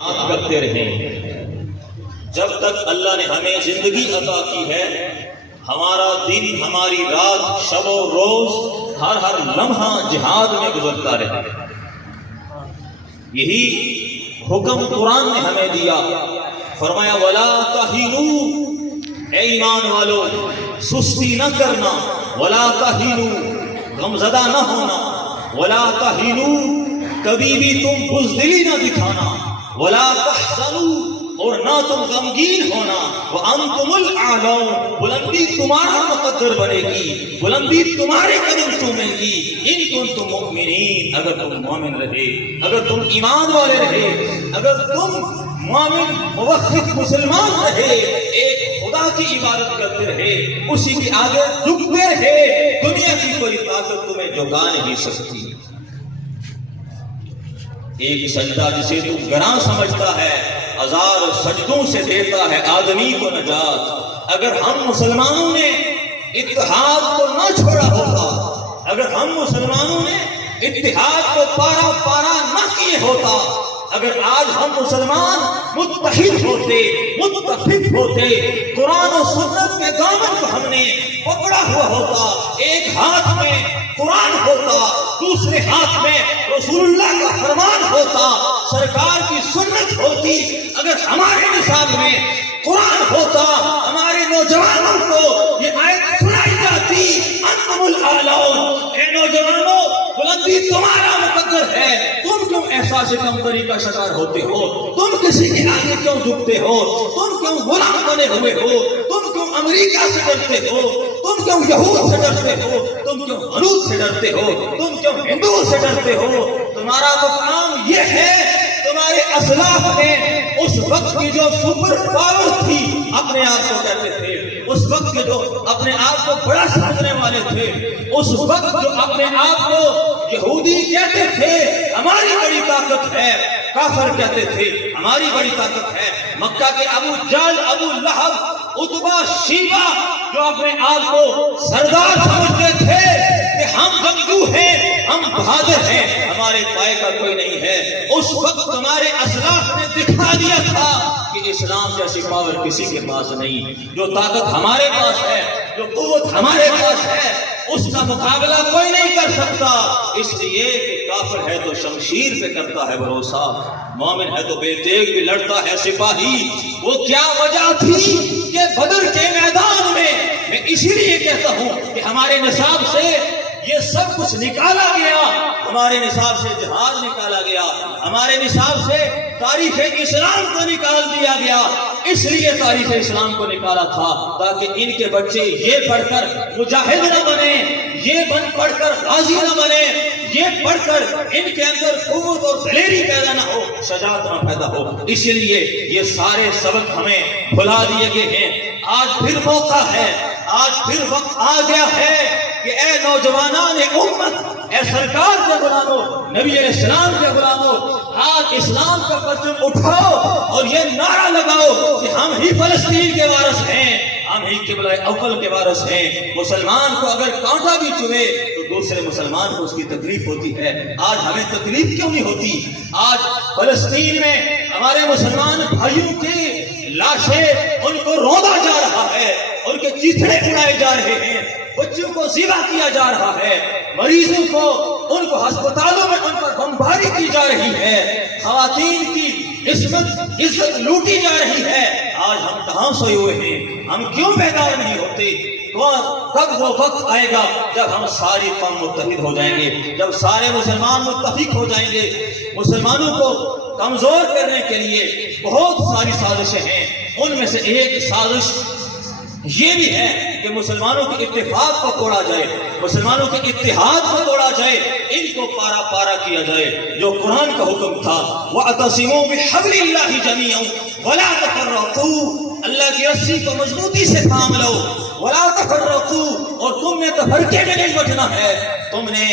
کرتے رہیں جب تک اللہ نے ہمیں زندگی عطا کی ہے. ہمارا دن، ہماری رات، شب و روز، ہر لمحہ جہاد میں گزرتا رہے. یہی حکم قرآن نے ہمیں دیا. فرمایا وَلَا تَهِنُوا، اے ایمان والو سستی نہ کرنا. وَلَا تَهِنُوا، غمزدہ نہ ہونا. وَلَا تَهِنُوا، کبھی بھی تم بزدلی نہ دکھانا. وَلَا تَحْزَنُوا، اور نہ تم غمگین ہونا. وَأَنْتُمُ الْأَعْلَوْنَ، بلندی تمہارا مقدر بنے گی، بلندی تمہارے قدم چومے گی. اِن كُنتُم مُؤْمِنِينَ، اگر تم مومن رہے، اگر تم ایمان والے رہے، اگر تم مومن موحد مسلمان رہے، ایک خدا کی عبادت کرتے رہے، اسی کے آگے جھکتے رہے، دنیا کی کوئی طاقت تمہیں جھکا نہیں سکتی. ایک سجدہ جسے تو گراں سمجھتا ہے، ہزار سجدوں سے دیتا ہے آدمی کو نجات. اگر ہم مسلمانوں نے اتحاد کو نہ چھوڑا ہوتا، اگر ہم مسلمانوں نے اتحاد کو پارا پارا نہ کیے ہوتا، اگر آج ہم مسلمان متحد ہوتے، متفق ہوتے، قرآن و سنت کے دامن کو ہم نے پکڑا ہوا ہوتا، ایک ہاتھ میں قرآن ہوتا، دوسرے ہاتھ میں رسول اللہ کا فرمان ہوتا، سرکار کی سنت ہوتی، اگر ہمارے نصاب میں قرآن ہوتا، ہمارے نوجوانوں کو یہ آیت سنائی جاتی، انتم الاعلون، اے نوجوانوں بلندی تمہارا مقدر ہے. تم کیوں احساس کمتری کا شکار ہوتے ہو؟ تم کسی کے آگے کیوں جھکتے ہو؟ تم کیوں غلام بنے ہوئے ہو؟ تم کیوں امریکہ سے ڈرتے ہو؟ تم کیوں یہود سے ڈرتے ہو؟ تم کیوں ہنود سے ڈرتے ہو؟ تم کیوں ہندو سے ڈرتے ہو؟ تمہارا مقام یہ ہے، تمہارے اسلاف نے اس وقت کی جو سپر پاور تھی، اپنے آپ کو کہتے تھے، اس وقت کے جو اپنے آپ کو بڑا سمجھنے والے تھے، اس وقت جو اپنے آپ کو یہودی کہتے تھے ہماری بڑی طاقت ہے، کافر کہتے تھے ہماری بڑی طاقت ہے، مکہ کے ابو جہل، ابو لہب، عتبہ، شیبہ جو اپنے آپ کو سردار سمجھتے تھے کہ ہم جنگجو ہیں، ہم بہادر ہیں، ہمارے پائے کا کوئی نہیں ہے، اس وقت تمہارے اسلاف نے دکھا دیا تھا کہ اسلام جیسی پاور کسی کے پاس نہیں. جو طاقت ہمارے پاس ہے، جو قوت ہمارے پاس ہے، اس کا مقابلہ کوئی نہیں کر سکتا. اس لیے کہ کافر ہے تو شمشیر پہ کرتا ہے بھروسہ، مومن ہے تو بے تیغ بھی لڑتا ہے سپاہی. وہ کیا وجہ تھی کہ بدر کے میدان میں اسی لیے کہتا ہوں کہ ہمارے نصاب سے یہ سب کچھ نکالا گیا، ہمارے نصاب سے جہاد نکالا گیا، ہمارے نصاب سے تاریخ اسلام کو نکال دیا گیا. اس لیے تاریخ اسلام کو نکالا تھا تاکہ ان کے بچے یہ پڑھ کر مجاہد نہ بنے، یہ پڑھ کر غازی نہ بنے، یہ پڑھ کر ان کے اندر قوت اور دلیری پیدا نہ ہو، شجاعت نہ پیدا ہو. اسی لیے یہ سارے سبق ہمیں بھلا دیے گئے ہیں. آج پھر موقع ہے، آج پھر وقت آ گیا ہے کہ اے نوجوانان امت، اے سرکار کے غلاموں، نبی علیہ السلام کے غلاموں، آج اسلام کا پرچم اٹھاؤ اور یہ نعرہ لگاؤ کہ ہم ہی فلسطین کے وارث ہیں، ہم ہی قبلہ اول کے وارث ہیں. مسلمان کو اگر کانٹا بھی چبھے تو دوسرے مسلمان کو اس کی تکلیف ہوتی ہے. آج ہمیں تکلیف کیوں نہیں ہوتی؟ آج فلسطین میں ہمارے مسلمان بھائیوں کی لاشیں، ان کو رودا جا رہا ہے، ان کے چیتڑے اڑائے جا رہے ہیں، بچوں کو ذبح کیا جا رہا ہے، مریضوں کو ان کو ہسپتالوں میں ان پر بمباری کی جا رہی ہے، خواتین کی عزت لوٹی جا رہی ہے. آج ہم کہاں سوئے ہوئے ہیں؟ ہم کیوں بیدار نہیں ہوتے؟ کب وہ وقت آئے گا جب ہم ساری قوم متحد ہو جائیں گے، جب سارے مسلمان متفق ہو جائیں گے. مسلمانوں کو کمزور کرنے کے لیے بہت ساری سازشیں ہیں. ان میں سے ایک سازش یہ بھی ہے کہ مسلمانوں کے اتفاق کو توڑا جائے، مسلمانوں کے اتحاد کو توڑا جائے، ان کو پارا پارا کیا جائے. جو قرآن کا حکم تھا وَاعْتَصِمُوا بِحَبْلِ اللَّهِ جَمِيعًا وَلَا تَفَرَّقُوا، اللہ کی رسی کو مضبوطی سے تھام لو. وَلَا تَفَرَّقُوا، اور تم نے تفرقے میں نہیں بچنا ہے، تم نے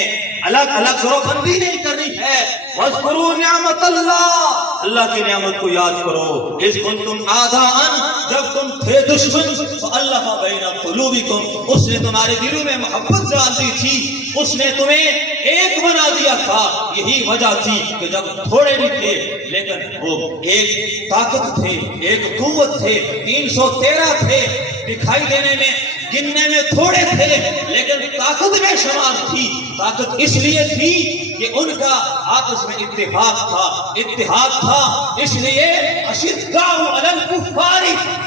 الگ الگ گروہ بندی نہیں کرنی ہے. وَاذْكُرُوا نِعْمَتَ اللَّهِ، اللہ کی نعمت کو یاد کرو. اذ کنتم اعداء, جب تم تھے دشمن, فالف بین قلوبکم, اس نے تمہارے دلوں میں محبت ڈال دی تھی, اس نے تمہیں ایک بنا دیا تھا. یہی وجہ تھی کہ جب تھوڑے بھی تھے لیکن وہ ایک طاقت تھے, ایک قوت تھے, 313 تھے, دکھائی دینے میں گننے میں تھوڑے تھے لیکن طاقت میں شمار تھی. طاقت اس لیے تھی کہ ان کا آپس میں اتفاق تھا, اتحاد تھا. اس لیے اشداء علی الکفار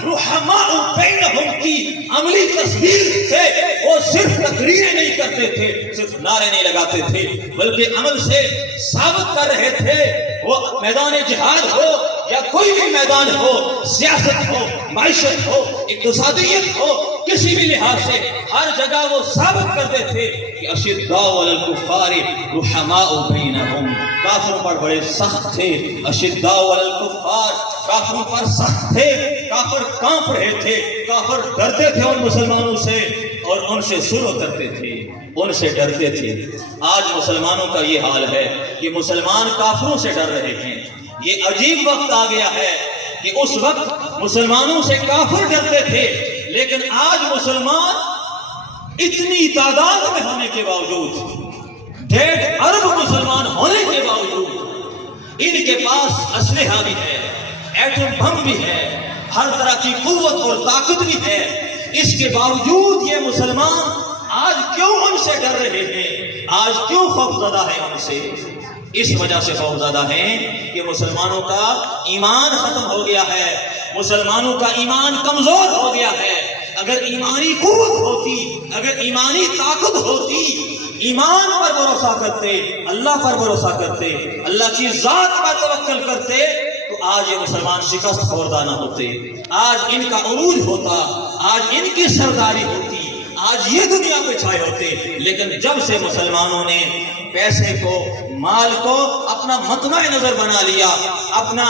رحماء بینہم کی عملی تصویر سے وہ صرف تقریریں نہیں کرتے تھے, صرف نعرے نہیں لگاتے تھے, بلکہ عمل سے ثابت کر رہے تھے. وہ میدان جہاد ہو یا کوئی بھی میدان ہو, سیاست ہو, معیشت ہو, اقتصادیت ہو, کسی بھی لحاظ سے ہر جگہ وہ ثابت کرتے تھے کہ اشداء علی الکفار رحماء بینہم. کافروں پر بڑے سخت تھے, اشداء علی الکفار, کافروں پر سخت تھے. کافر کانپ رہے تھے, کافر ڈرتے تھے ان مسلمانوں سے اور ان سے سلو کرتے تھے, ان سے ڈرتے تھے. آج مسلمانوں کا یہ حال ہے کہ مسلمان کافروں سے ڈر رہے ہیں. یہ عجیب وقت آ گیا ہے کہ اس وقت مسلمانوں سے کافر ڈرتے تھے, لیکن آج مسلمان اتنی تعداد میں ہونے کے باوجود, 1.5 ارب مسلمان ہونے کے باوجود ان کے پاس اسلحہ بھی ہے, ایٹم بم بھی ہے, ہر طرح کی قوت اور طاقت بھی ہے. اس کے باوجود یہ مسلمان آج کیوں ان سے ڈر رہے ہیں, آج کیوں خوفزدہ ہیں ان سے؟ اس وجہ سے خوفزدہ ہیں کہ مسلمانوں کا ایمان ختم ہو گیا ہے, مسلمانوں کا ایمان کمزور ہو گیا ہے. اگر ایمانی قوت ہوتی, اگر ایمانی طاقت ہوتی, ایمان پر بھروسہ کرتے, اللہ پر بھروسہ کرتے, اللہ کی ذات پر توکل کرتے, تو آج یہ مسلمان شکست خوردہ نہ ہوتے. آج ان کا عروج ہوتا, آج ان کی سرداری ہوتی, آج یہ دنیا پہ چھائے ہوتے. لیکن جب سے مسلمانوں نے پیسے کو, مال کو اپنا مطمع نظر بنا لیا, اپنا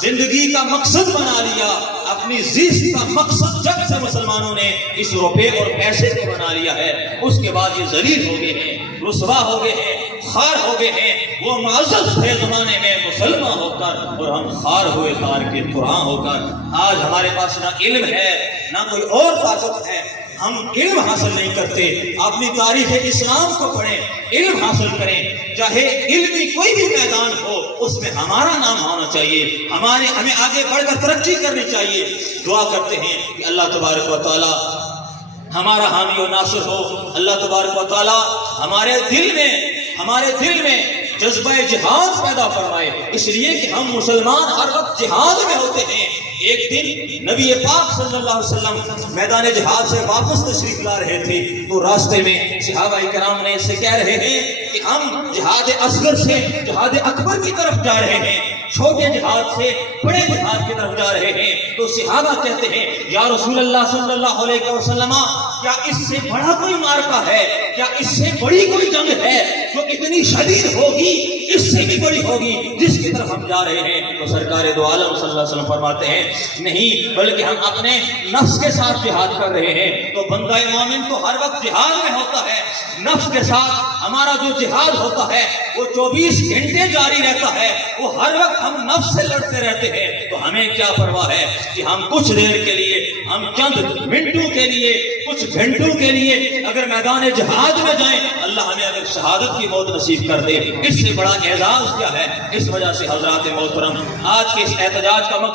زندگی کا مقصد بنا لیا, اپنی زیست کا مقصد جب سے مسلمانوں نے اس روپے اور پیسے کو بنا لیا ہے, اس کے بعد یہ ذلیل ہو گئے ہیں, رسوا ہو گئے ہیں, خار ہو گئے ہیں. وہ معزز تھے زمانے میں مسلمان ہو کر, اور ہم خار ہوئے خار کے قرآن ہو کر. آج ہمارے پاس نہ علم ہے نہ کوئی اور طاقت ہے, ہم علم حاصل نہیں کرتے. اپنی تاریخ اسلام کو پڑھیں, علم حاصل کریں, چاہے علمی کوئی بھی میدان ہو اس میں ہمارا نام ہونا چاہیے, ہمیں آگے بڑھ کر ترقی کرنی چاہیے. دعا کرتے ہیں کہ اللہ تبارک و تعالی ہمارا حامی و ناصر ہو. اللہ تبارک و تعالی ہمارے دل میں جذبہ جہاد پیدا فرمائے, اس لیے کہ ہم مسلمان ہر وقت جہاد میں ہوتے ہیں. ایک دن نبی پاک صلی اللہ علیہ وسلم میدان جہاد سے واپس تشریف لا رہے تھے, تو راستے میں صحابہ کرام نے اسے کہہ رہے ہیں کہ ہم جہاد اصغر سے جہاد اکبر کی طرف جا رہے ہیں, چھوٹے جہاد سے بڑے جہاد کی طرف جا رہے ہیں. تو صحابہ کہتے ہیں یا رسول اللہ صلی اللہ علیہ وسلم, کیا اس سے بڑا کوئی مارکا ہے, کیا اس سے بڑی کوئی جنگ ہے جو اتنی شدید ہوگی, اس سے بھی بڑی ہوگی جس کی طرف ہم جا رہے ہیں؟ تو سرکار دو عالم صلی اللہ علیہ وسلم فرماتے ہیں نہیں, بلکہ ہم اپنے نفس کے ساتھ جہاد کر رہے ہیں. تو بندہ مومن تو ہر وقت جہاد میں ہوتا ہے, نفس کے ساتھ ہمارا جو جہاد ہوتا ہے وہ 24 گھنٹے جاری رہتا ہے, وہ ہر وقت ہم نفس سے لڑتے رہتے ہیں. تو ہمیں کیا پرواہ ہے کہ ہم کچھ دیر کے لیے, ہم چند منٹوں کے لیے, کچھ گھنٹوں کے لیے اگر میدان جہاد میں جائیں, اللہ ہمیں اگر شہادت کی موت نصیب کر دے, اس سے بڑا اعزاز کیا ہے؟ اس وجہ سے حضرات محترم, آج کے اس احتجاج کا مقصد